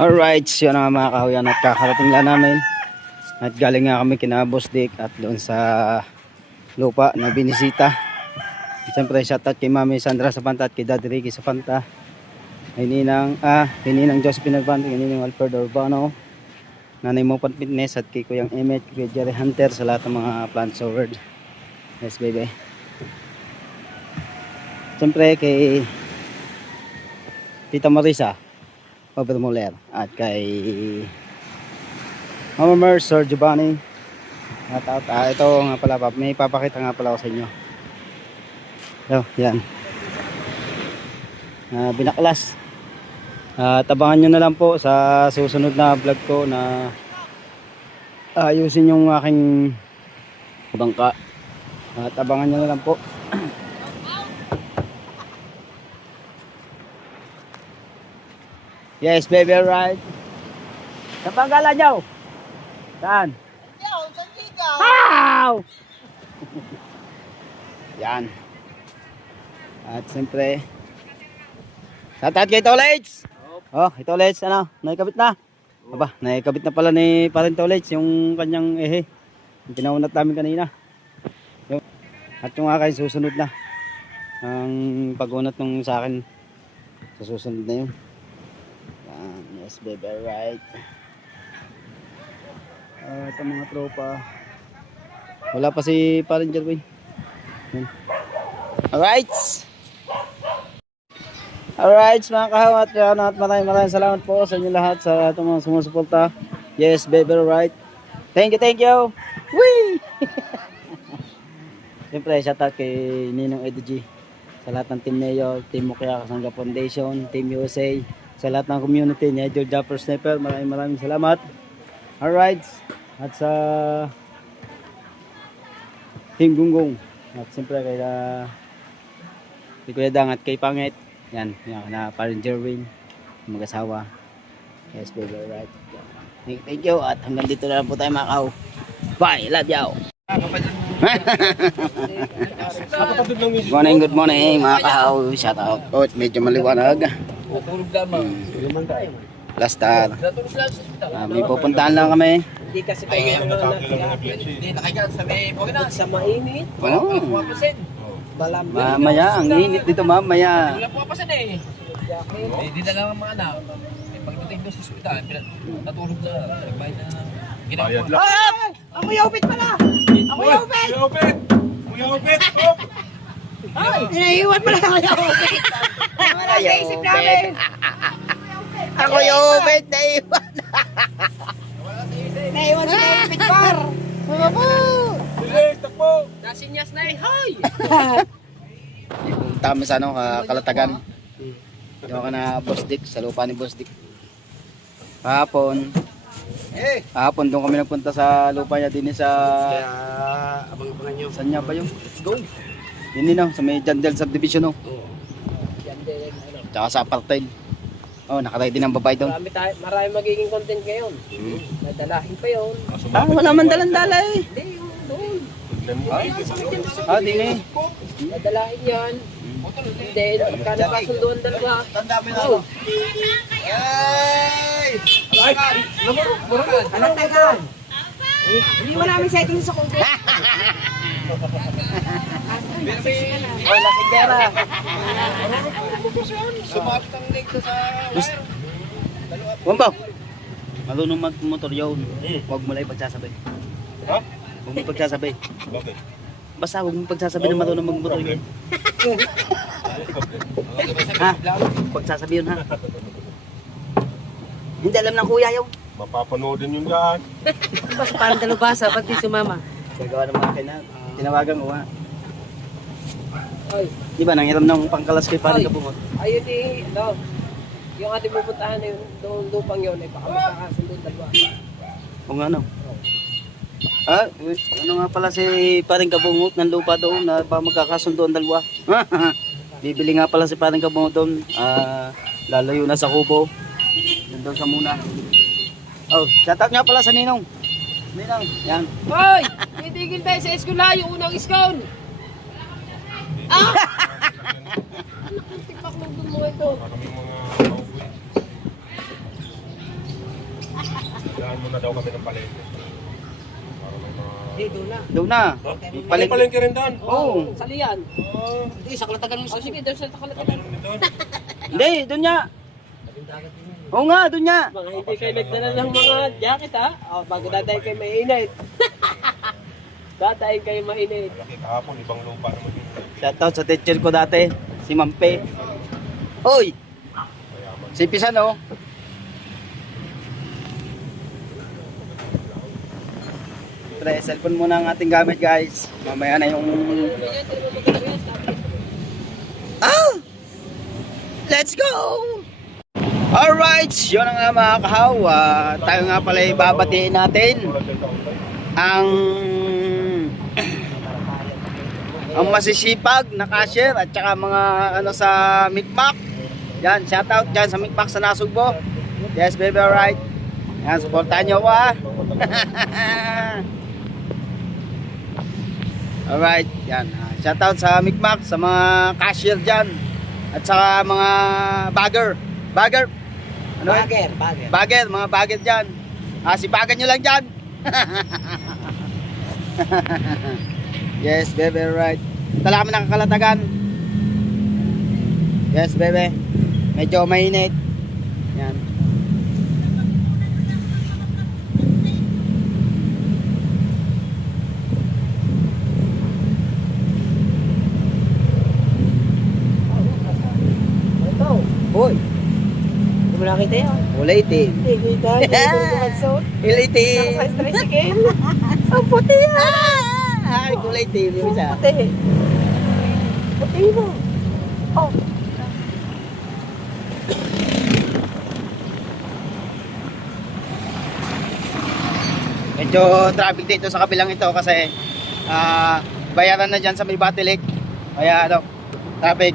Alright, yun nga mga kahuyan at kakarating lang namin. At galing nga kami kina Boss Dick at doon sa lupa na binisita. Siyempre shoutout kay Mami Sandra sa Panta at kay Daddy Ricky sa Panta. Hininang Josephine Albante, hininang Alfredo Urbano, Nanay Mopan Fitness at kay Kuyang Emmet, kay Jerry Hunter sa lahat ng mga plant forward. Yes baby. Siyempre kay Tita Marisa Overmuller at kay Mama Mer, Sir Giovanni at ito nga pala, may papakita nga pala ako sa inyo. So, yan binaklas. Tabangan nyo na lang po sa susunod na vlog ko na ayusin yung aking bangka. Tabangan nyo na lang po. Yes baby, right. Saan pang gala nyo? Saan? Wow! Yan. At siyempre shoutout kay Tolets. Oh, ito Tolets, ano? Naikabit na. Aba, naikabit na pala ni Parin Tolets yung kanyang ehe. Yung pinaunat namin kanina. At yung akin susunod na. Ang pag-unat nung sa akin sa susunod na yun. Yan, yes baby, right. Ito mga tropa. Wala pa si Parin Jerwin. Alright. Alright mga kahawat, at maraming salamat po sa inyo lahat sa itong mga sumusuporta. Yes baby, right. Thank you. Whee! Siyempre shoutout kay Ninong Edu G, sa lahat ng Team Mayor, Team Mukya Kasangga Foundation, Team USA, sa lahat ng community ni Edward Japper Sniper. Maraming salamat. Alright. At sa Team Gunggong, at siyempre kay Kuya Dang at kay Pangit. Yan na Parin Jerwin, mag-asawa. Yes baby, right. Thank you at hanggang dito na lang po tayo mga kaw. Bye, love you. Good morning mga kaw. Shout out. Oh, medyo maliwanag. Last star. May pupuntahan lang kami. Hindi kasi hindi nakagat sa mainit. Mamaya, ang init dito mamaya. Wala po kapasan eh. Hindi na lang ang mga anak. Pagdating doon sa ospital, natulog na. Nagbayad na ng ginagawa. Ay! Ang muyawpit pala! Ang muyawpit! Muyawpit! Ay! Inaiwan pala ang muyawpit! Wala sa isip namin! Ang muyawpit, naiwan! Naiwan sa muyawpit par! Bilis, takbo! Nasinyas na eh, hoy! Tama sa Kalatagan. Yung ka na Boss Dick, sa lupa ni Boss Dick. Kahapon doon kami nagpunta sa lupa niya din sa Abang-abangan nyo. saan niya ba yung? Let's go! Hindi no, sa may Jandel subdivision no. Jandel, Tsaka sa apartheid. Oh, nakaready ng babae doon. Marami magiging content ngayon. Nadalahin pa yun. Wala man dalan-dala eh. Hindi, yung doon. Di nga eh. Nadalahin yan. Hindi, magkakasunduan dalawa. Tandami na ako. Anak tagal! Hindi mo namin setting sa computer. Oh, nasigera. Sumapit ang link sa wire. Wambaw. Malunong magmotor yun. Huwag mo lang ipagsasabi. Ha? Huwag mo ipagsasabi. Bakit? Basta huwag mo ipagsasabi na malunong magmotor yun. Ha? Pagsasabi yun ha. Hindi alam ng kuya yun. Mapapanoodin yun dyan. Basta parang dalubasa, pag di sumama. Gagawa ng mga kina. Tinawagan ko ha. Ay, Di ba nanghiram ng pangkalas kay Paring Kabungot? ayun eh, no. Yung ating pupuntahan na yun, doon lupang yun, eh, baka magkakasunduan dalawa. Kung ano. Ano nga pala si Paring Kabungot ng lupa doon na pa magkakasundo ang dalawa. Bibili nga pala si Paring Kabungot doon. Lalayo na sa kubo. Doon sa muna. Oh, shoutout nga pala sa Ninong. Ninong, yan. Hoy! Titigil tayo sa eskula, yung unang iskon! Ah! Tikpak ng mo ito. Parang yung mga Dadaan muna daw kami ng palengke. Para may mga... Hindi, doon na. Doon na. May Palengke. palengke rin doon. Oo. Salian. Oh, Hindi, sa kalatagan mo. Oh, sige, doon sa takalatan. meron din doon. Hindi, doon nga. Oo nga, doon nga. Mga hindi kayo nagdala ng mga jacket ha. O, bago dadayin kayo mainit. Dadayin kayo mainit. Laki kahapon, ibang lupa naman yun. Shoutout sa teacher ko dati, si Mampe. Hoy! Si Pisan oh. Pre, cellphone muna ang ating gamit guys. Mamaya na yung... Ah! Let's go! Alright, yun na nga mga kahaw. Tayo nga pala ibabatiin natin ang masisipag na cashier at saka mga ano sa Mikmak. Yan, shoutout dyan sa Mikmak sa Nasugbo. Yes baby, alright. Yan, supportahan nyo ako ah. Alright, yan. Shoutout sa Mikmak, sa mga cashier dyan. At saka mga bagger. Bagger. Ano yun? Bagger, bagger. Bagger, mga bagger dyan. Sipagan nyo lang dyan. Yes, baby, right. Tala kami ng Kalatagan. Yes, baby. Medyo mainit. Yan. Ito. Hoy, Hindi mo nakita yun. kulay itim. Hindi kita. Hindi ko Kulay itim. Sa tricycle. Ang puti yan. Ay, kulay itim. Yung isa. Puti. Puti mo. Oh. Medyo traffic dito sa kabilang ito kasi bayaran na dyan sa may Batilik. Kaya ano, traffic.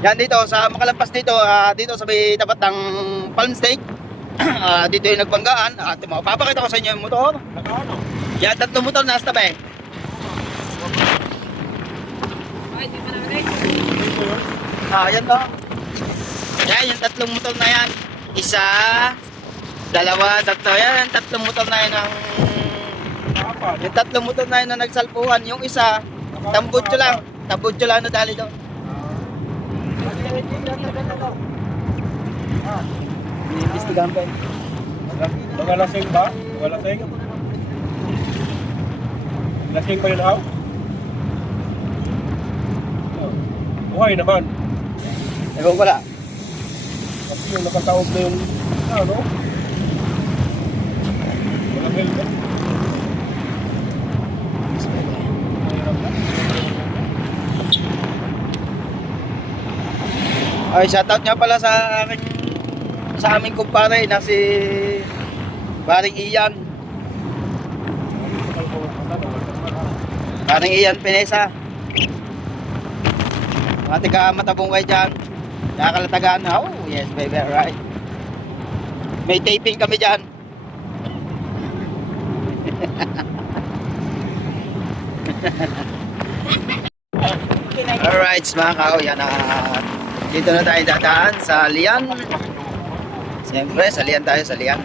Yan dito sa makalampas dito, dito sa may tapat ng Palm Steak. Dito yung nagbanggaan. At mapapakita ko sa inyo yung motor. Nakaano? Yan, tatlong motor nasa tabi. Yan to. Yan, yung tatlong motor na yan. Isa, dalawa, tatlo. Yan, tatlong motor na yan ang... Apat. Yung tatlong motor na yan na nagsalpuhan. Yung isa, tambutso lang. Tambutso lang na dali doon. Iniimbestigahan pa yun. Mga lasing ba? Mga lasing? Lasing pa yun, Haw? Buhay naman. Ewan ko lang. Kasi yung nakataob na yung, ano? Walang helmet. Mahirap na. Ay, shoutout nga pala sa aming kumpare na si Paring Ian. Paring Ian Pinesa. Mga tiga matabong kayo dyan. Nakakalatagan. Oh, yes baby, right. May taping kami dyan. Alright, mga kao, yan dito na tayo dadaan sa Lian. Siyempre, sa Lian tayo, sa Lian.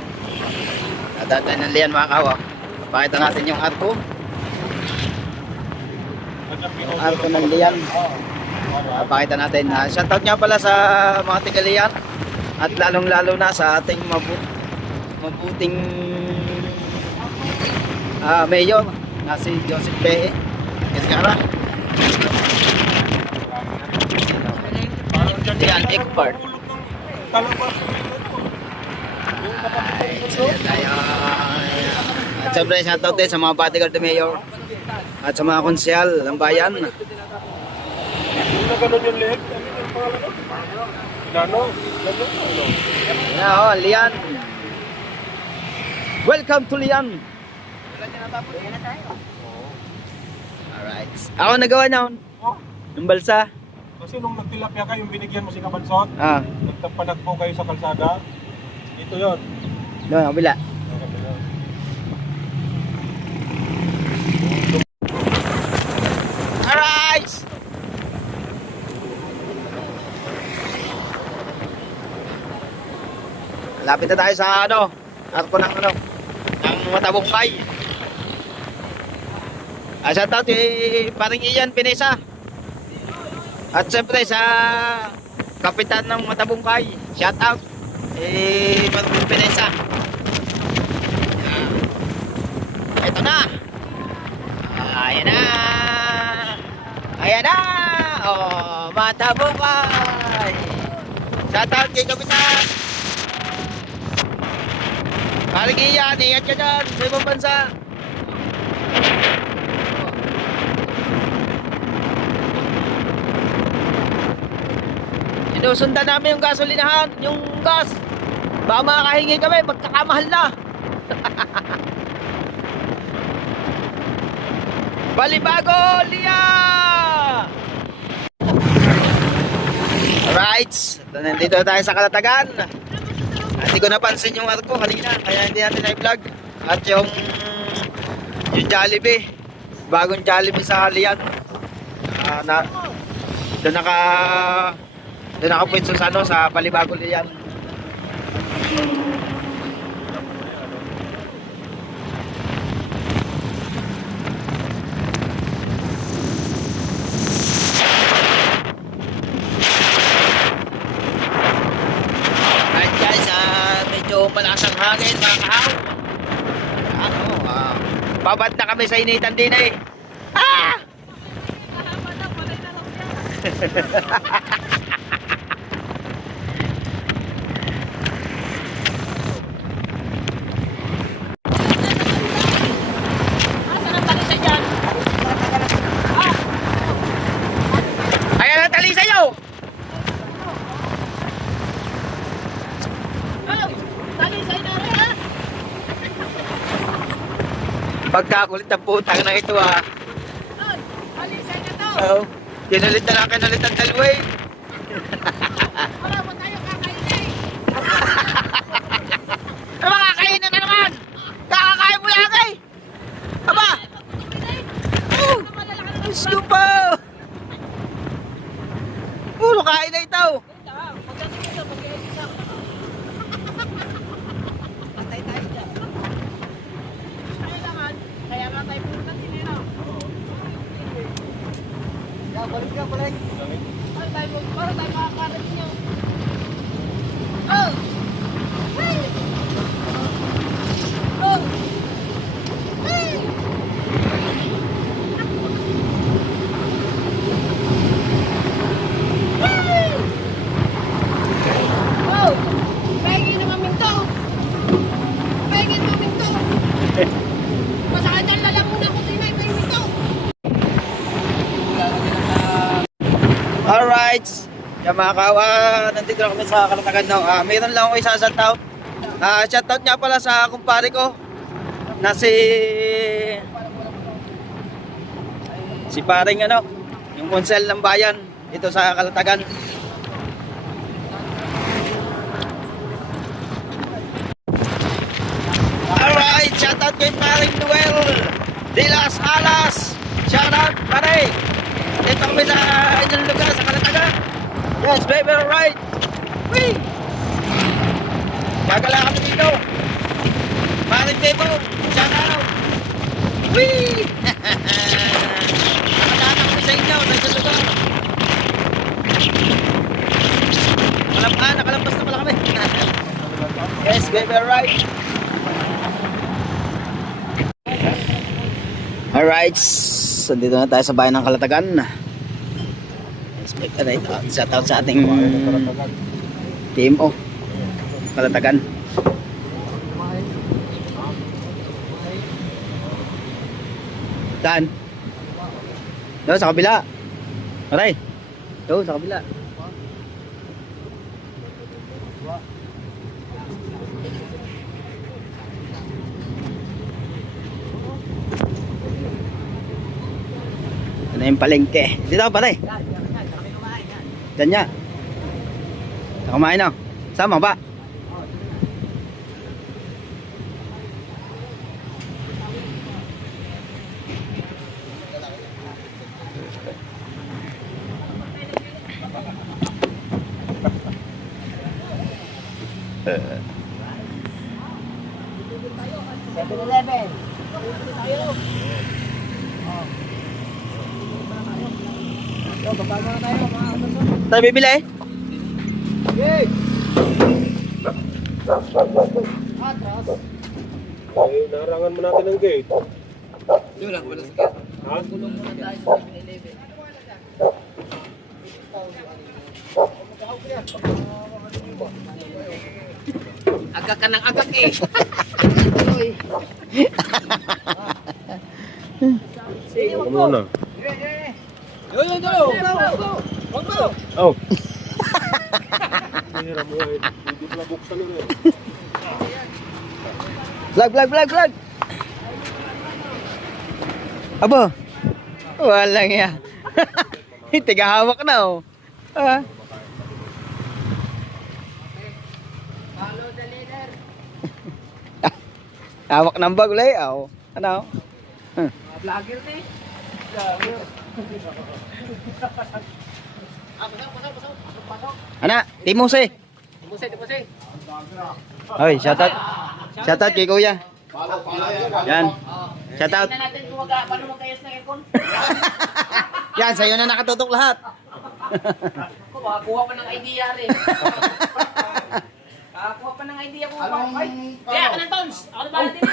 Dadaan tayo ng Lian, mga kao. Pakita natin yung arko. Yung arko ng Lian. Pakita natin. Shoutout nga pala sa mga tiga Lian. At lalong lalo na sa ating mabuting mayor na si Joseph P. Escara. Yan, Eco Park. At siyempre, shoutout din sa mga bodyguard ni Mayor at sa mga konsyal ng bayan. Yung na ganun yung leg, ano yung pangalan? Inano? Ano? Yan o, Lian. Welcome to Lian. Alright. Ako nagawa na Oh, ng balsa. kasi nung nagtilapia ka, yung binigyan mo si Kabansot, nagtapanagpo kayo sa kalsada, ito yun. Doon, kabila. Alright! Lapit na tayo sa ano, arko ng ano, ng Matabungkay. Shoutout kay paring Ian Pinesa. At siyempre sa kapitan ng Matabungkay, shoutout Marvin Pinesa. Ito na. Ayan na. Ayan na. Oh, Matabungkay. Shoutout kay kapitan. Paring Ian, ingat ka dyan sa ibang bansa. Sinusundan namin yung gasolinahan, yung gas. Baka makakahingi kami, magkakamahal na. Balibago, Lia! Alright, nandito na tayo sa Kalatagan. Hindi ko napansin yung arko kanina, kaya hindi natin na-vlog. At yung Jollibee, bagong Jollibee sa Lian. Doon nakapwesto sa ano, sa Balibago Lian. Alright guys, medyo malakas ang hangin mga kahaw. Babad na kami sa initan din eh. Ah! Ayan ang tali sa'yo! Pagkakulit ang putang na ito ah. Oo. Kinalit na lang kinalit ang dalawa eh. Wala mo tayo kakainin. Ano makakainin na naman? Kakakain mo lang eh. Aba! Diyos ko po! Puro kain na ito. Patay tayo dyan. Kaya nga tayo pumunta din eh, no? Balik ka, balik. Para tayo makakarit nyo. Oh! Hey! Oh! Hey! Hey! Oh! Peggy na maminto! Peggy na maminto! Masakit ang lalamunan ko din ay maminto! Alright. Yan mga kawa, nandito na kami sa Kalatagan no. Mayroon lang ako isa-shoutout. Shoutout nga pala sa kumpare ko na si paring ano, yung konsel ng bayan dito sa Kalatagan. Alright, shoutout kay paring Noel de las Alas. Shoutout pare. Dito kami sa inyong lugar sa Kalatagan. Yes, baby, alright. Whee! Gagala kami dito. Paring Bebo, shout out. Whee! Nakatanak kami sa inyo, sa inyong lugar. Nakalampas na pala kami. Yes, baby, alright. Alright, nandito na tayo sa bayan ng Kalatagan. Expect na ito. Shoutout sa ating team Kalatagan. Saan? Doon sa kabila. Aray. Doon sa kabila. Ito na yung palengke. Dito pa rin. Diyan niya. Kumain na. Sama ba? 7-Eleven. Tayo bibili eh. Eh, narangan mo natin ng gate. Doon lang pala sa kaya. Ha? Tulong muna tayo sa 7-Eleven. Agak ka ng agak eh. Ano muna? Oh. Hira mo eh. Hindi pala buksan nyo eh. Vlog. Abo. Walang ya. Tiga hawak na oh. Ah. Hawak ng bag ulay oh. Ano? Vlogger na eh. Ana, Timose. Timose. Hoy, shoutout kay Kuya. Yan. Shoutout. Tingnan natin kung paano magkayos ng aircon. Yan, sa'yo na nakatutok lahat. Ako, makakuha pa ng idea rin. Makakuha pa ng idea ko. Kaya, ka ng tons. Ako na bahala din.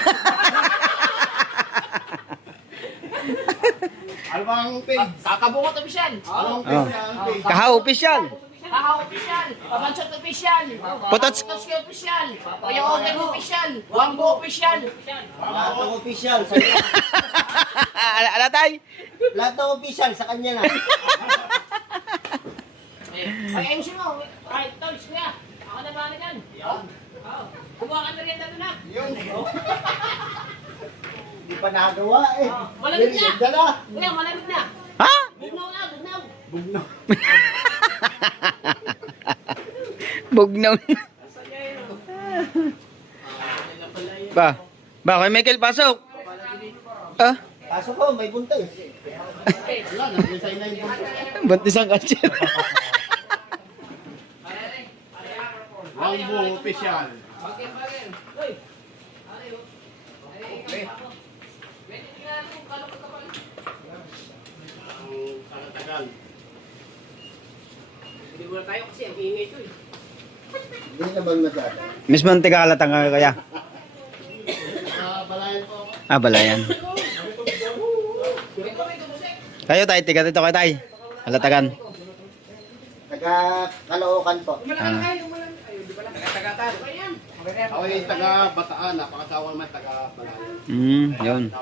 Ano bang page? Kakabungot official. Anong Oh. page? Anong page? Kahaw official. Kaka official. Pabansot official. Putots. Putots official. Kuya Ogen official. Wangbo official. Lahat ng official. Sa, Ala tay. lahat ng official sa kanya na. Ay, ayusin mo. Ay, tons, kuya. Ako na bahala dyan. Oo. Kumuha ka na rin dito na. Yun. Hindi pa nagawa eh. Malamig na. Merienda na. Kuya, malamig na. Ha? Bugnaw na, bugnaw. Bugno. Bugnaw. Ba kay Michael pasok. Ah, Kaso ko, may buntis. Wala, nag-resign na yung buntis. buntis ang kanser. Wangbo official. Ang tagal. Hindi mo na tayo kasi ang ingay ito eh. Hindi naman masyado. Mismo ang tiga halatang ka kaya. Balayan po ako. Ah, balayan. Kayo tay, tiga dito kay tay. Halatagan. Taga Caloocan po. Ah. Ako yung taga Bataan. Napakasawa naman taga Balayan. Yun.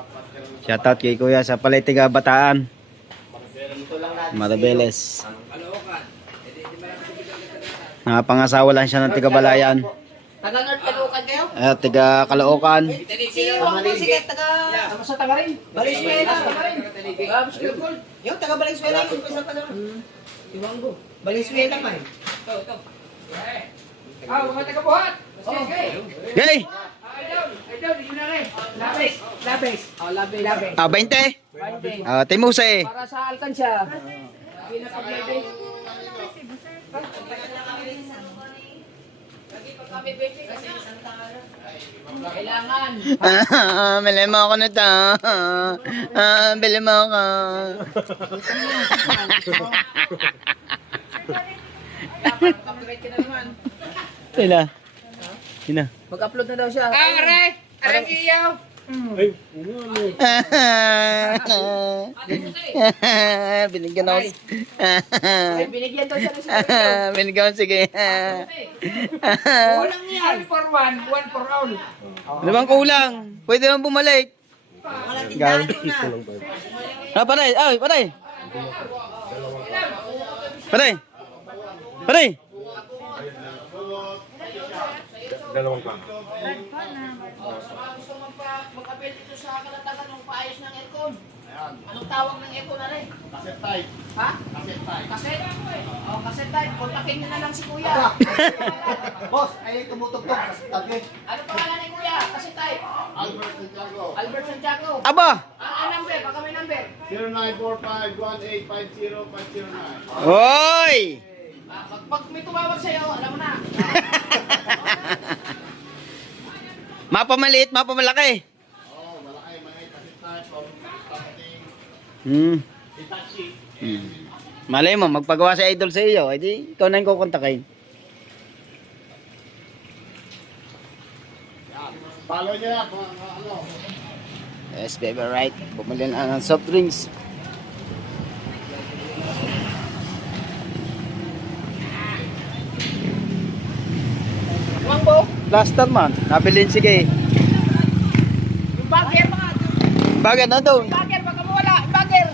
Shoutout kay Kuya sa palay tiga Bataan. Dito lang natin. Marabeles. Pangasawa lang siya ng tiga Balayan. Taga-North Caloocan kayo? Tiga Caloocan. Si Wangbo, sige, taga... Sa taga rin? Valenzuela. Taga rin. Yung taga Valenzuela yung isa taga rin. Si Wangbo. Valenzuela pa eh. Ito. Mga taga-buhat. Sige. Yay! Idol, yun na rin. Labes. Oh, labes. 20. Timuse. Para sa Alcansya. Pinapag-labes. Kailangan. Bili mo ako nito. Bili mo ako. Copyright ka na naman. Sina? Mag-upload na daw siya. Aray! Arang iyaw! Ay, ano? Binigyan ako. Ay, binigyan daw siya ng sigarilyo. Binigyan ako, sige. Walang yan. One for one for all. Ano bang kulang? Pwede bang bumalik? Gal. Patay. Patay. Patay. Patay. Dalawang pa. Mag-apel dito sa kalatagan ng paayos ng aircon. Anong tawag ng aircon na rin? Cassette type. Ha? Cassette type. Cassette? Oh, cassette type. Kontakin nyo na lang si Kuya. Boss, ay tumutugtog. Tabi. Ano pangalan ni Kuya? Cassette type. Albert Santiago. Albert Santiago. Aba! Ang number? Baka may number. 0945-1850-509. Hoy! Pag may tumawag sa'yo, alam mo na. Mapa maliit, mapa malaki. Oo, malaki, maliit, assistant, pamating, Hmm. Hmm. Malay mo, magpagawa si idol sa iyo, edi ikaw na yung kukontakin. follow nyo yan, kung ano. Yes, baby, right. Bumili na ng soft drinks. Wangbo. Plaster man, nabilin sige. Yung bagger. Bagay na doon. Bagger, baka mawala. Bagger.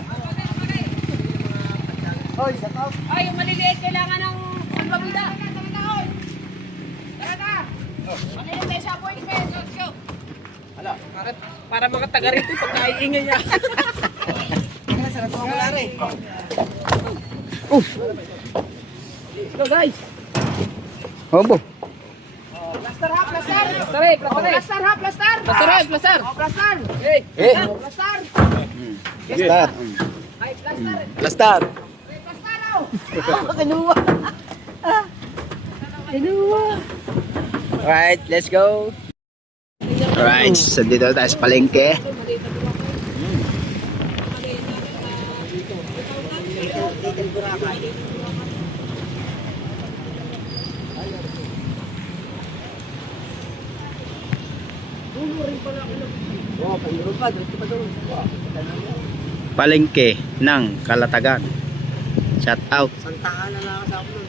Hoy, sakaw. Ay, yung maliliit kailangan ng salbabida. Tara na. Maliliit tayo sa appointment. Let's go. Para mga taga rito pagkaiingay niya. Sarap ako wala rin. Let's go guys. Hombo. Plaster ha, plaster. Plaster ha, plaster. Plaster ha, plaster. Plaster. Hey. Eh. Plaster. Plaster. Ay, plaster. Plaster. Plaster oh. Kinuha. Kinuha. Alright, let's go. Alright, so dito tayo sa palengke. Palengke ng Kalatagan. Shout out. Santa Ana na ako sa upload.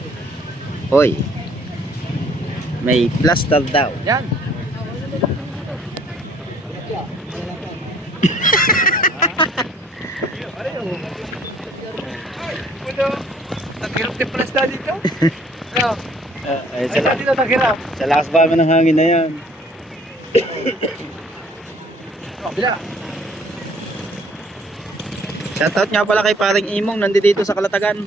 Hoy. May plaster daw. Yan. Naghirap din pala sa dito. Ano? Ay, Ay, sa dito naghirap. sa lakas ba ng hangin na yan? Bila. Shoutout nga pala kay paring Imong, nandito sa Kalatagan.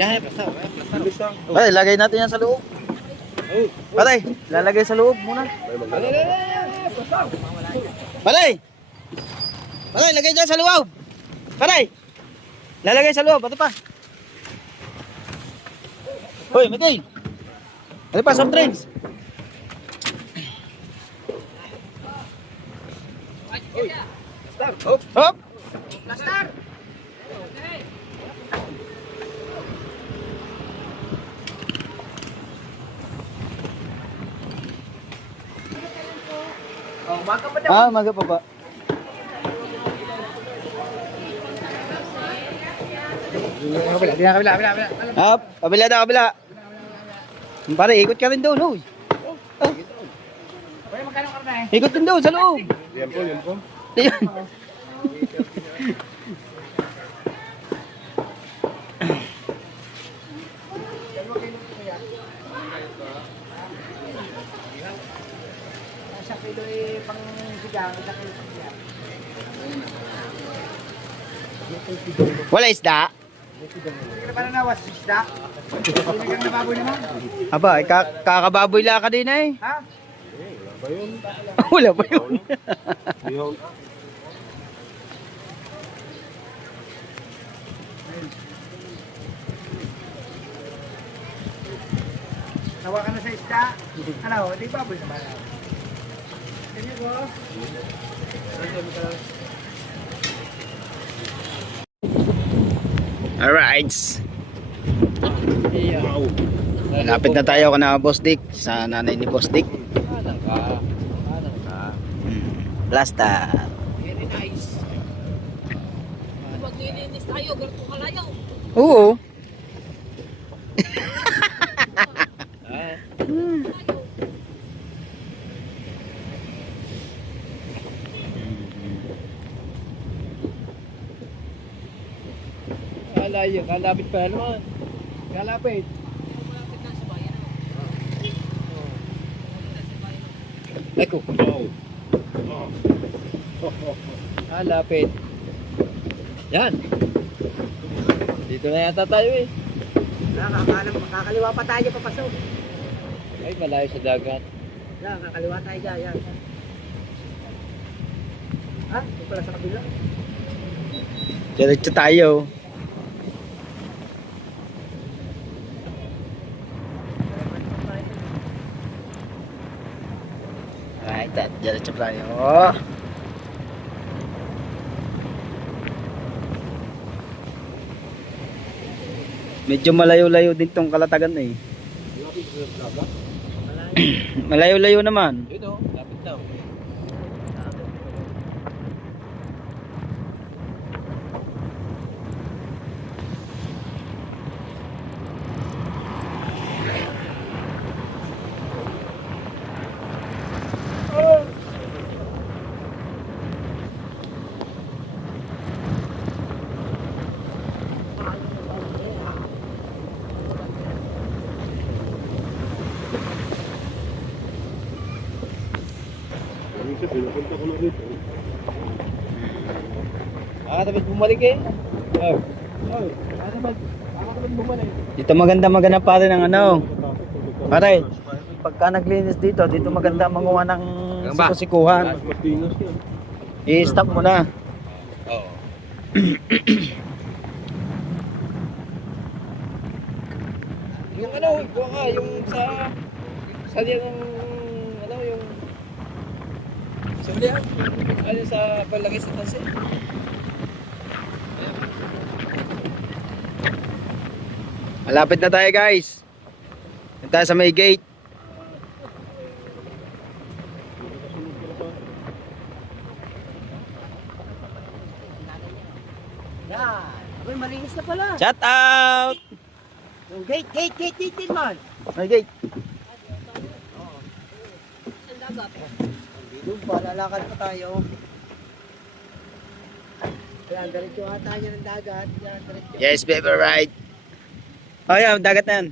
Yan, plaster. Pare, lagay natin yan sa loob. Pare, lalagay sa loob muna. Pare! Pare, lagay dyan sa loob. Pare! Lalagay sa loob, ano pa? Hoy, Miguel! Ano pa, soft drinks? Hop! Plaster. Oh, makan pa daw. Ah, maga pa ba? Kabila. Ah, kabila na, kabila. Pare, ikot ka rin doon, hoy. Pwede magkano ka na Ikot din doon sa loob. Yan po. Ayan. Sa kilo eh, pang sigang, sa kilo pang sigang. Wala isda. Hindi na ba nanawas, isda? Hindi ka nababoy naman. Aba, kakababoy lang ka din eh. Ha? Wala ba yun? Nawa ka na sa isda. Ano, di baboy naman. Ganyan ko. Alright. Malapit na tayo kana Boss Dick sa nanay ni Boss Dick. Plasta. Very nice. Maglilinis tayo, ganito kalayaw. Oo. Kalayo, kalapit pa naman. Kalapit. Eko. Kalapit. Yan. Dito na yata tayo eh. Kakaliwa pa tayo papasok. Ay, malayo sa dagat. Yan, kakaliwa tayo dyan. Yan. Ha? Ito pala sa kabila. Diretso tayo. Right, diretso tayo. Medyo malayo-layo din tong Kalatagan eh. Malayo-layo naman. Yun o, lapit daw. Dapat bumalik eh. Dito maganda pa rin ang ano. Pare, pagka naglinis dito maganda manguha ng sikusikuhan. I-stop mo na. Oo. Yung ano, yung sa liyan ng ano, yung sa liyan, ano sa palagay sa tansi. Malapit na tayo guys. Dito tayo sa may gate. Yan. Uy, malinis na pala. Shout out! Yung gate man. May gate. Doon pa, lalakad pa tayo. Yan, diretso ata niya ng dagat. Yan, diretso. Yes, baby, right. Oh, yeah, dagat na yan.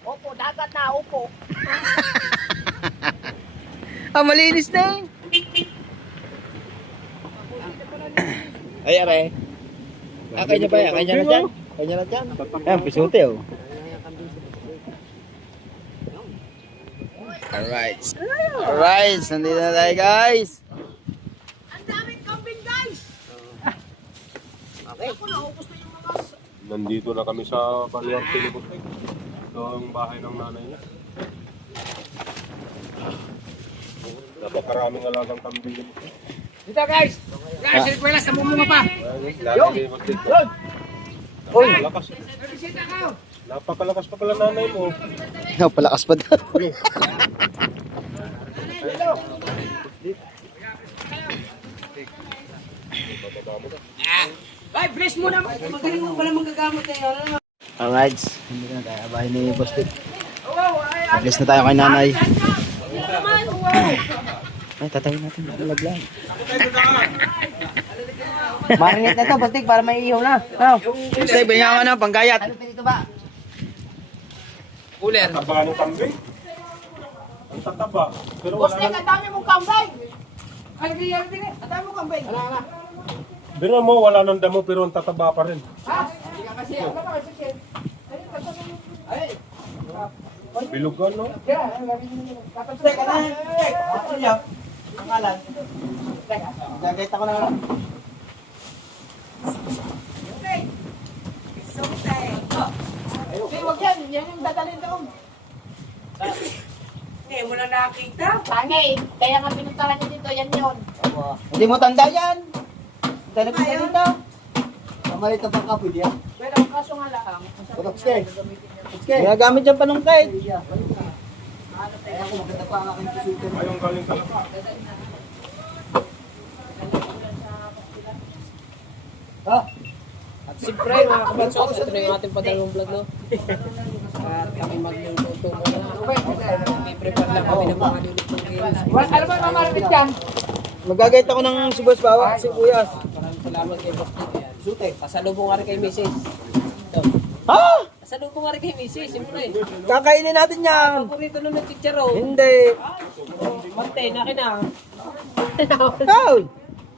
Opo, dagat na, opo. Malinis na. Ay, are. Kanya ba yan? Kanya na dyan? Kanya na dyan. Ayan, pisote oh. Alright. Alright, nandito na tayo guys. Ang daming kambing, guys! Okay. Ako, naubos na yung mga... Nandito na kami sa Baluarte ni Bustek. Ito ang bahay ng nanay niya. Napakaraming alagang kambing. Dito guys! Guys, request na mumunga pa! Uy! Napakalakas pa pala nanay mo. Palakas pa daw. Ay, bless mo naman! Magaling mo pala manggagamot na yun. Alright, nandito na tayo. Bahay ni Bustik. Bless na tayo kay nanay. Ay, tatawin natin. Nalaglag. Marinate na to, Bustik, para may ihaw na. Ano? Bustik, binyawa na, panggayat. Ano pa dito ba? Cooler. Tataba ng kambing. Ang tataba. Pero wala Bustik, na. ang dami mong kambay! Ay, hindi, ang dami mong kambay. Wala. Pero mo, wala nang damo pero ang tataba pa rin. Ha? Hindi ka kasi. Ano ka kasi? Ay! Bilugan, no? Bustik, ano? Bustik, ako niya. Pangalan. Gagayat ako na lang. Okay. Okay, wag yan. Yan yung dadalhin doon. Hindi mo na nakita. Pangit. Kaya nga pinuntahan niyo dito. Yan yun. Hindi mo tanda yan. Tayo na dito. Kamalit na pang kapoy diyan. Pero ang kaso nga lang. Ginagamit yung panungkay. Ako maganda pa ang aking susutin. Ayong galing talapa. Ha? At siyempre, mga kabansok, ito na yung ating padalawang vlog, no? At kami magluluto muna. May-prepare lang kami ng mga lulutong games. Ano ba mamalapit yan? Magagayat ako ng sibuyas bawa, sibuyas. Maraming salamat kay Boss Tito. Sute, pasalubong nga rin kay Mrs. Ito. Ha? Pasalubong nga rin kay Mrs. Siyempre. Kakainin natin yan. Paborito nun ng chicharo. Hindi. Mante, nakin na. Hoy!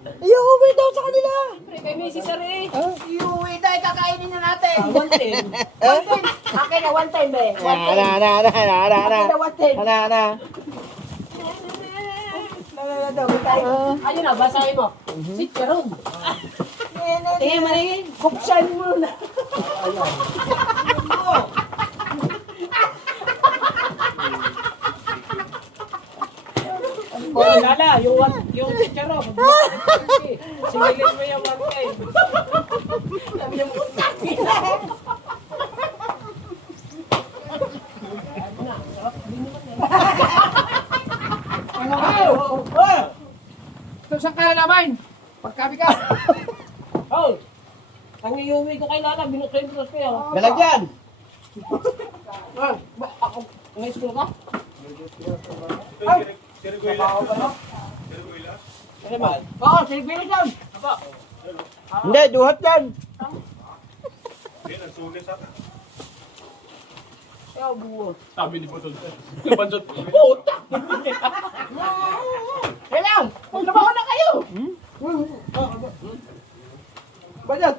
Iuwi daw sa kanila. Siyempre, kay Mrs. Ari. Iuwi tayo, kakainin na natin. Mante. One time. Akin na one time, be. One time. Akin na one time. Ayun na, basahin mo. Chicharon. Tingin mo rin. Buksan mo na. Oh, lala, yung chicharo. Singilin mo yung 1K. Sabi niya mo, Ito sa kaya naman. Pagkabi ka. Oh. Ang iuwi ko kay Lala, binuksan ko siya. Galagyan! Ako, may school ka? Ano ba? Oo, silbilo dyan. Hindi, duhat yan! Ayaw, buwo. Sabi ni Butol. Bansot. Puta! Kailang, magtrabaho na kayo. Banat!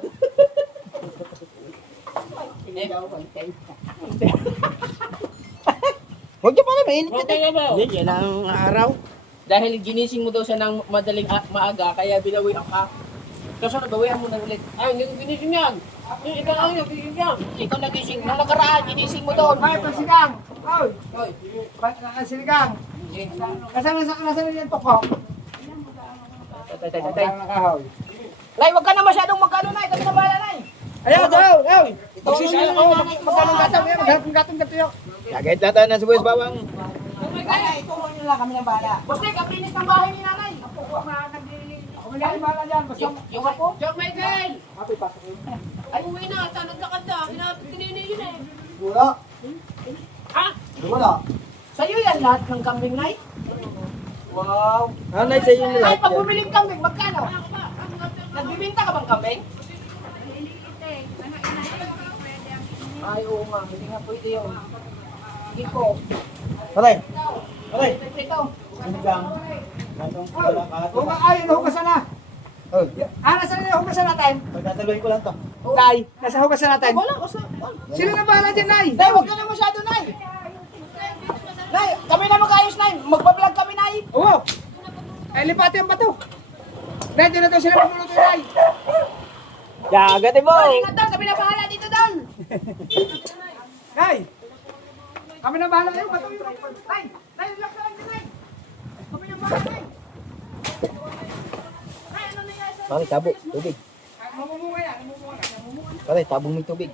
Huwag niyo pala, mainit Okay na ba? Hindi, yan ang araw. Dahil ginising mo daw siya ng madaling maaga, kaya binawian ka. Kasi nabawian mo na ulit. Ay, hindi ko ginising yan. Ikaw lang yung ginising yan. Ikaw nagising. Nung nakaraan, ginising mo doon. Ay, pasigang! Oy! Oy. Pasigang! Nasaan na yung toko? Tay. Nakahoy. Nay, wag ka na masyadong magkano, Nay. Kami na bahala, Nay. Ayaw, daw! Ayaw! Magsisaya ako. Magkanong gatong yan, maghanap gatong gato yun. Lagay tayo ng sibuyas bawang. Oh my God. Ay, ito nyo lang kami ng bala. Boss, Nick, ang linis ng bahay ni Nanay. Ako may lang bala dyan, basta. Yung apo? Jack Michael! Apoy, pasok yun. Ay, uwi na. Tanod na kanta. Kinini yun eh. Wala. Ha? Wala. Sa'yo yan lahat ng kambing, Nay? Wow. Ano na sa inyo Ay, lahat pag yan? bumiling kambing, magkano? Nagbibinta ka bang kambing? Ay, oo nga. Hindi nga pwede yun. Hindi ko. Pare! Pare! Ito. Sinigang. Gatong wala kahat. Ay, nahugasan na. Oh, Nasaan na hugasan natin? pagkataluhin ko lang to. Nay, nasa hugasan natin. Wala, kasi. Sino na bahala dyan, Nay? Nay, huwag ka na masyado, Nay. Nay, kami na mag-ayos, Nay. Magpa-vlog kami, Nay. Oo. Ay, lipati ang bato. Nay, doon na doon sila magluluto, Nay. Yagatin mo! Ingat daw, kami na bahala dito doon. Nay! Kami na bahala kayo, bato yun. Nay, relax ka lang din, Nay. Kami na bahala, Nay. Nay, ano nangyari sa... Pare, tabo. Tubig. Mamumunga yan, mamumunga yan. Pare, tabong may tubig.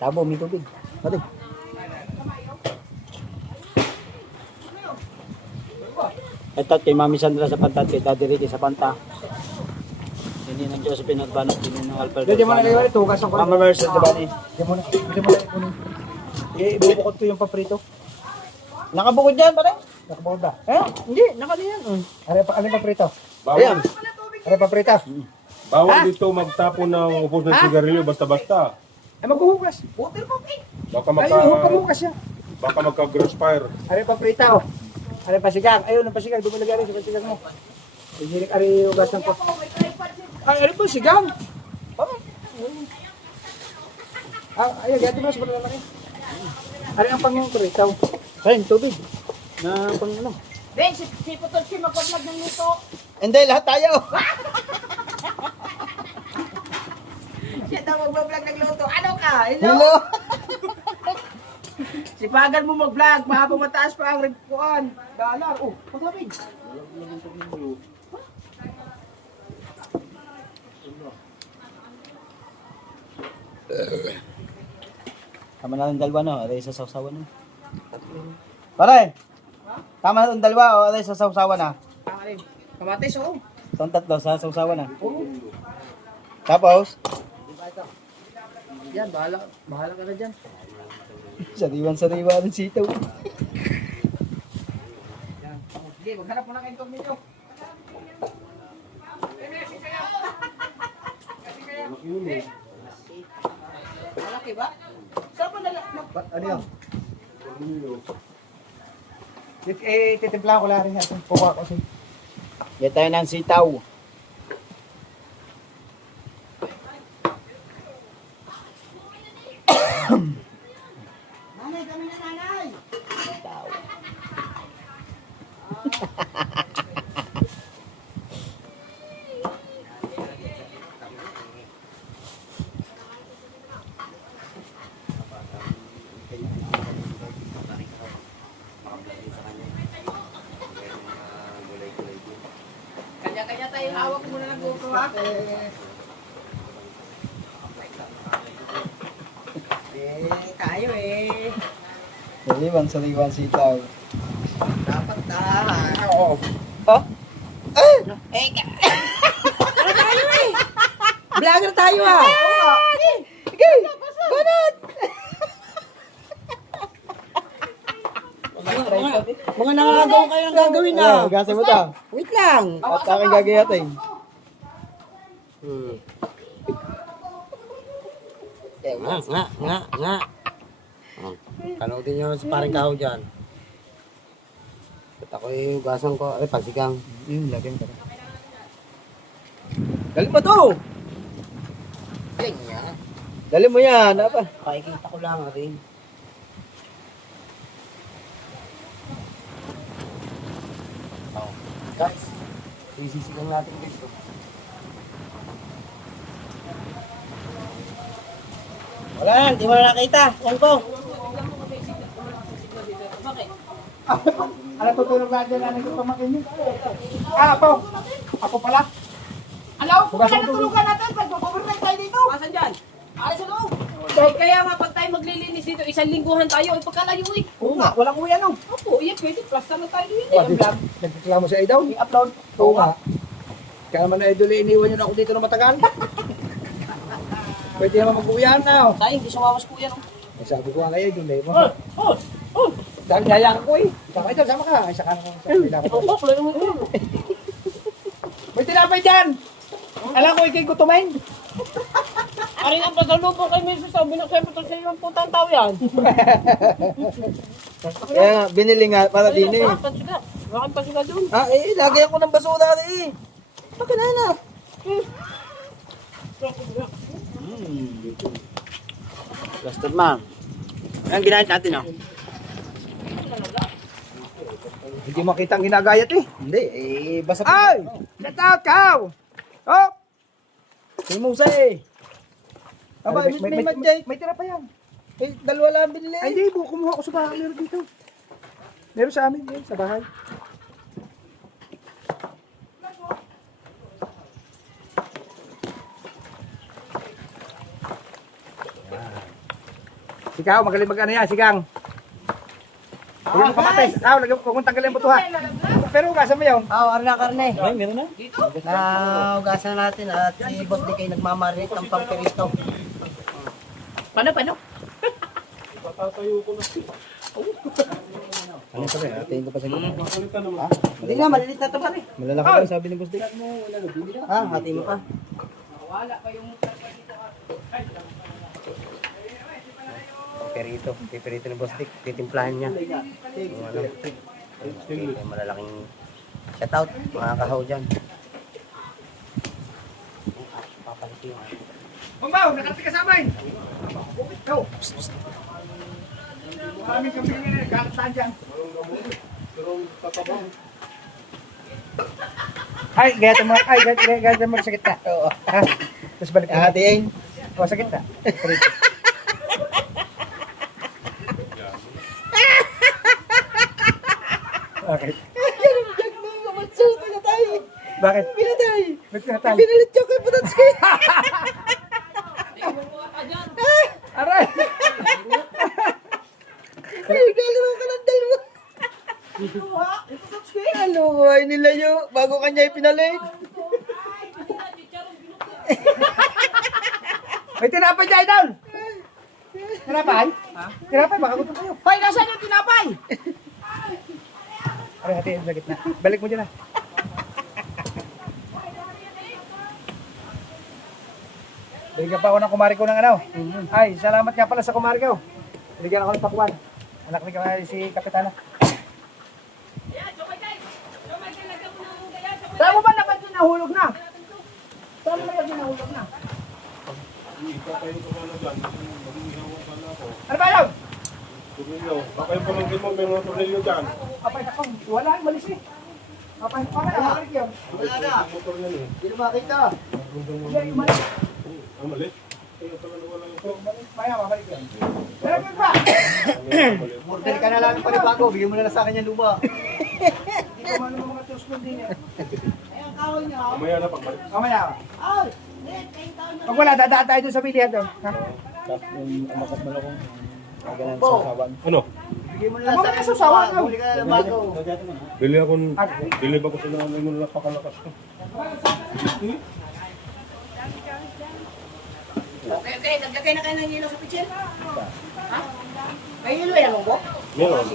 Tabo, may tubig. Pare. Ito kay Mami Sandra sa Panta, kay Daddy Ricky sa Panta. Hindi ng Josephine Urbano, hindi ng Alfredo. Pwede mo na kayo, tugas ako. Mama Mercer, di ba ni? Pwede mo na kunin. Ibubukod ko yung paprito. Nakabukod yan, pare. Nakabukod ba? Hindi, nakaliyan. Ano yung paprito? Ayan. Ano yung paprito? Bawal dito magtapon ng ubos ng sigarilyo basta-basta. Ay, maghuhugas. Baka Ay, hugas siya. baka magka-gross fire. Ano yung paprito? Ano yung pasigang? Ayun, yung pasigang. Dumulagay rin sa pasigang mo. Hihilik ari yung hugasan ko. Ay, ano po, sigang? Ayun, gati mo na sa paglalaki. Ano ang pang-pritaw? Ayun, tubig. Na pang ano. Ben, si Potosky magpa-vlog ng luto. Hindi, lahat tayo. Siya daw mag-vlog ng luto. Ano ka? Hello. Sipagan mo mag-vlog. Mahapang mataas pa ang ribkuan. Dalar. Oh, paglamig. Tama na ng dalawa, no? Aray sa sawsawan, no? Pare! Tama na ng dalawa, o aray sa sawsawan, na? Kamatis, oh. Itong tatlo sa sawsawan, na? Tapos? Yan, bahala ka na dyan. Sariwan-sariwa ng sitaw. Sige, maghanap mo na kayong tornilyo. Malaki ba? Saan mo ano yun? Titimplahan ko lang rin yan. Kuha ko siya. Yan tayo ng sitaw. Nanay, kami na nanay! hawak mo na ng GoPro ha. Tayo eh. Saliwan sitaw. Dapat na. Oo. Oh? Eh, ano tayo eh? Vlogger tayo ah. Okay. Banat! Mga nangagaw kayo ng gagawin na. Gasa mo to. Wait lang. At aking gagayatin. Nga. Kanoodin nyo sa parang kaho dyan. At ako'y hugasan ko. Ay, pagsigang. Lagyan ka. Dali mo to! Yan nga. Dali mo yan. Apa? Pakikita ko lang rin. Oh. Guys, isisigang natin dito. Wala yan, di mo na nakita. Yan ko. Ano tutulong natin na nito pamakin yun? Apo! Ako pala! Alaw, kung kailan natulungan natin, pag-overnight tayo dito. Asan dyan? Ay, sa loob. Kaya nga, pag tayo maglilinis dito, isang lingguhan tayo, ay pagkalayo eh. Oo nga, walang uwi ano? Opo, iya, pwede. Plaster na tayo yun eh. Ang vlog. Nagreklamo sa Idaw, i-upload. Oo nga. Kaya naman na Idol, iniwan nyo na ako dito na matagal. Pwede naman mag-uwihan na. Tayo, hindi sumawas kuya, no? Ay, sabi ko nga ngayon, Idol, eh. Oh! Dahil gayaan ko eh. Saka Idol, sama ka. Ay, saka naman sa kanila ko. Oh, wala naman yun. May tinapay dyan! Alam ko, ikay gutumain. Ari ang pasalubong kay Mrs. Sabi na kayo patol sa iyo ang putang tao yan. Kaya nga, binili nga para din eh. Pansiga. Bakit pansiga doon? Ah, eh, lagyan ko ng basura eh. Bakit na na? Bastard man. Ang ginahit natin oh. Hindi makita ang ginagayat eh. Hindi, eh, basta Ay! Get out, cow! Oh! Si Musa eh. Aba, may madjay. May tira pa yan. Eh, dalawa lang binili. Ay, hindi. Kumuha ko sa bahay. Meron dito. Meron sa amin eh, sa bahay. Sigaw, magaling mag ano yan, sigang. Lagyan mo kamatay. Lagyan mo kung tanggalin mo ito ha. Pero ugasan mo yun. Arna karne. Ay, meron na. Na ugasan natin at si Boss di kayo nagmamarit ng pangperito. Paano? Ano pa rin? Atiin ko pa sa gano'n. Hindi na, malilit na ito pa rin. Malalaki pa sabi ni Boss Dick. Hati mo pa. Perito ni Boss Dick. Titimplahan niya. Yung ano. Yung malalaking shoutout. Mga kahaw dyan. Papalit yung ano. Bangbaw, nakati ka sa amin. Go. Maraming kami ngayon, kakataan dyan. Ay, gaya mo sa gitna. Oo. Tapos balik mo. Atiin. O, sa gitna. Okay. Bakit? Pinatay. Ba't pinatay? Pinalit yung kay Putatsky. Aray! Ay, dalawa ka ng dalawa. Ano ba? Nilayo bago kanya ipinalit. May tinapay dyan, Idol! Tinapay? Ha? Tinapay, baka gutom kayo. Hoy, nasaan yung tinapay? Aray, hatiin sa gitna. Balik mo dyan ha. Bigyan pa ako ng kumari ko ng ano. Ay, salamat nga pala sa kumari ko. Bigyan ako ng pakuan. Anak ni kamari si Kapitana. Saan mo ba naman yung nahulog na? Saan mo naman yung nahulog na? Ano ba yun? Tornilyo. Baka yung pamangkin mo, meron ng tornilyo dyan. Papay na kong. Wala, malis eh. Papay na, balik yun. Motor yan eh. Hindi na makita. Yung malis. Ang mali. Kaya pala wala yung Maya, mabalik yun. Pero yun pa! Order ka na lang panibago. Bigyan mo na lang sa akin yung luma. Hindi ko man mga tools ko din eh. Mamaya na pagbalik. Mamaya. Pag wala, dadaan tayo doon sa bilihan doon. Ha? Ano? Ang mga susawa ka. Bili ako, bili ba ko sa nanay mo na napakalakas ko? Okay, naglagay na kayo ng yelo sa pitsil? Ha? May yelo yan, Munggo? Meron.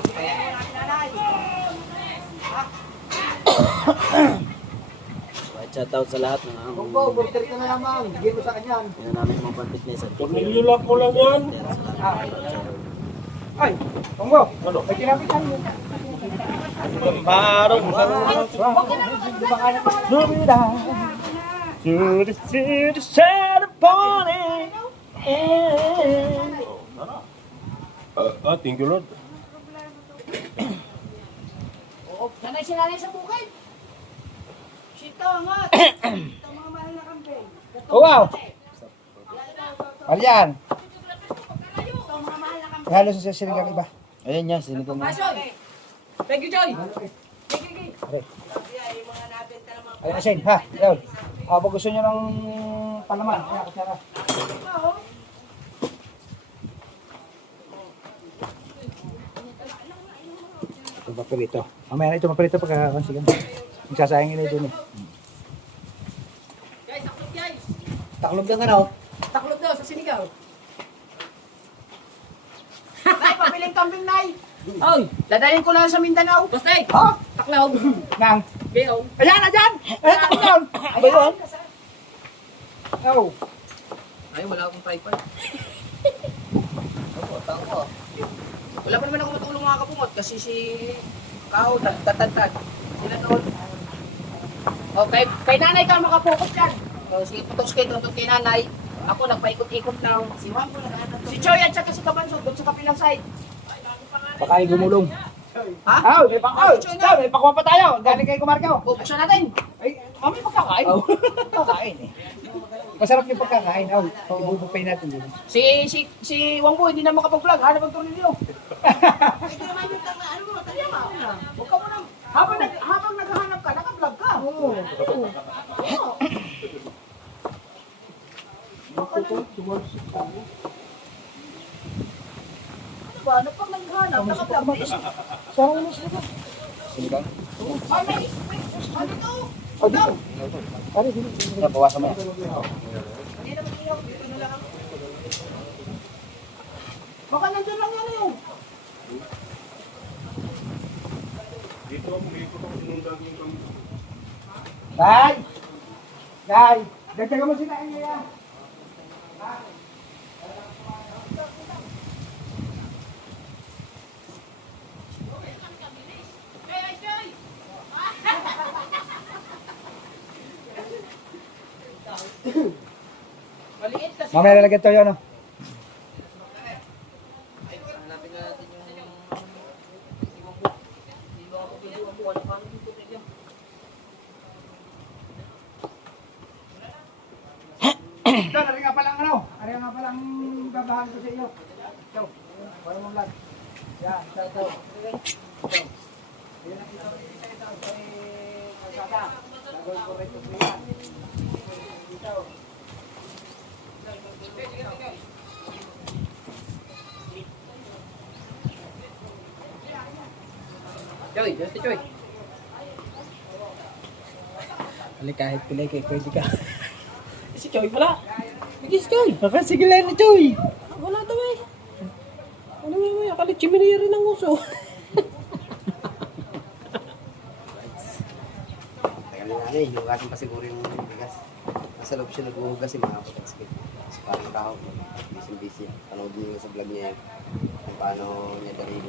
Shout out sa lahat ng Munggo, burger ka na naman. Bigyan mo sa kanya. yan namin mga pang-fitnessan. Tornilyo lock mo lang yan. Ay, Munggo. Ano? May kinapit ka niyo. Parang Lumida. to the sad morning. Thank you Lord. Oo, sanay si nanay sa bukid. Sito, angat. Ito mga mahal na kambing. Oh, wow. Alyan. Ito mga mahal na kambing. Halo sa sinigang iba. Ayan niya, sinigang na. Pasoy! Thank you, Joy! Ay, asin, ha? Yun. Pag gusto nyo ng palaman, kaya kutsara. Ito mapirito. Mamaya na ito mapirito pagkakakonsigan. Magsasayangin na ito. Guys, taklog guys! Taklog lang ano? Taklog daw sa sinigaw. Nay, pabiling kambing, Nay! Oy, dadalhin ko lang sa Mindanao. Basta eh. Ha? Taklaw. Nang? Gayaw. Ayan, ayan! Ayan, taklog yun! Ba yun? Oh. Ay, wala akong tripod. Wala pa naman ako matulong mga kapumot kasi si Kao, tatantad. Sila doon. O, kay nanay ka makapokus yan. O, sige, putos kayo doon kay nanay. Ako, nagpaikot-ikot lang. Si Juan ko naghahanap. Si Choy at saka si Kabanso, doon sa kapilang side. Baka ay gumulong. Ha? Ah, may pakao! May pakuha pa tayo! Galing kay Kumarkaw! Bubuksan natin. Ay, mami pagkakain. Pagkakain eh. Masarap yung pagkakain. Oh, ibubupay natin din. Si Wangbo, hindi na makapag-vlog. Hanap ang tornilyo. Huwag ka mo na. Habang naghahanap ka, naka-vlog ka. Oo. Ano ba? Ano pag naghahanap, naka-vlog? Sarang mo sila. Sinigang? Ay, may! Ano to? Oh, dito. Pare, dito. Yan, bawasan mo yan. Hindi naman iyaw. Dito na lang. Baka nandun lang yan yung. Dito ako, dito ako sinundag yung kami. Day! Day! Dagdagan mo sila niya. Maliit kasi. Mamaya lalagyan tayo, ano? Hanapin na natin yung si Wangbo. Hindi ba ako pili Wangbo? Ano pa yung tornilyo? Ito, nari nga palang ano? Nari nga palang babahan ko sa iyo. Ito, wala mong lag. Yan, ito. Ito. Yan ang ito. Ito, kalsada. Gagawin ko rin ito siya. Ito. Choy, just si Choy. Ali kahit pilay kay pwede ka. Si Choy wala. Hindi si Choy. Baka sige lang na Choy. Wala daw eh. Ano mo akala chiminera rin ng uso. Teka lang nga eh, hugasin pa siguro yung bigas. Nasa loob siya naghuhugas yung mga kapatid. Kasi parang tao, busy. Panoodin niyo sa vlog niya kung paano niya dalhin.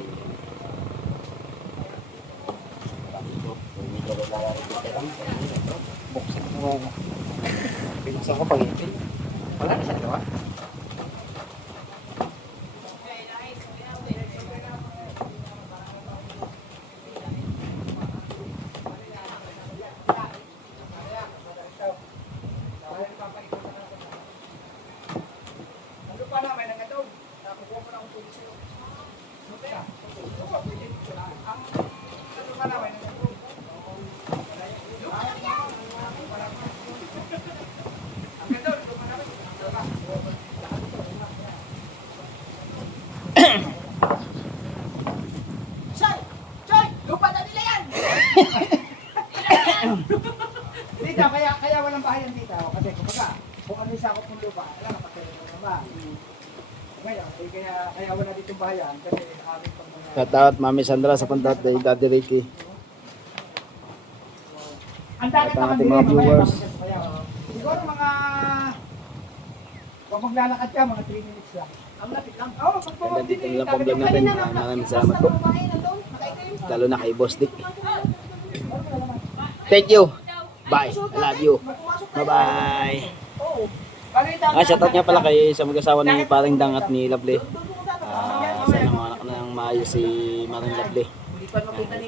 Medyo lalari lang. Buksan ko nga. Pinuksan ko pag ipin. Wala na siya nagawa. Ano pa na, may nangatog. Nakukuha ko na ang tubig sa'yo. Ano pa na, may nangatog. Tita, kaya walang bahayan dito. Kasi kumbaga, kung ano yung sakop ng lupa, alam na patay na naman. Ngayon, kaya wala dito bahayan kasi aming pang mga... Shoutout Mami Sandra sa pantat kay Daddy Ricky. Ang dami At ang naman ating din mga viewers. Siguro mga... Kung maglalakad ka, mga 3 minutes lang. Ang lapit lang. Oo, Ganda dito lang po vlog natin. Maraming salamat po. Lalo na kay Boss Dick. Thank you. Bye. I love you. Bye-bye. Shoutout nga pala kay sa mag-asawa ni Paring Dang at ni Lovely. Sana mga anak na ng maayos si Maring Lovely.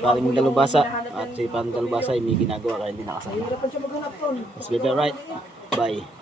Paring Dalubasa at si Paring Dalubasa ay may ginagawa kaya hindi nakasama. Let's be right. Bye.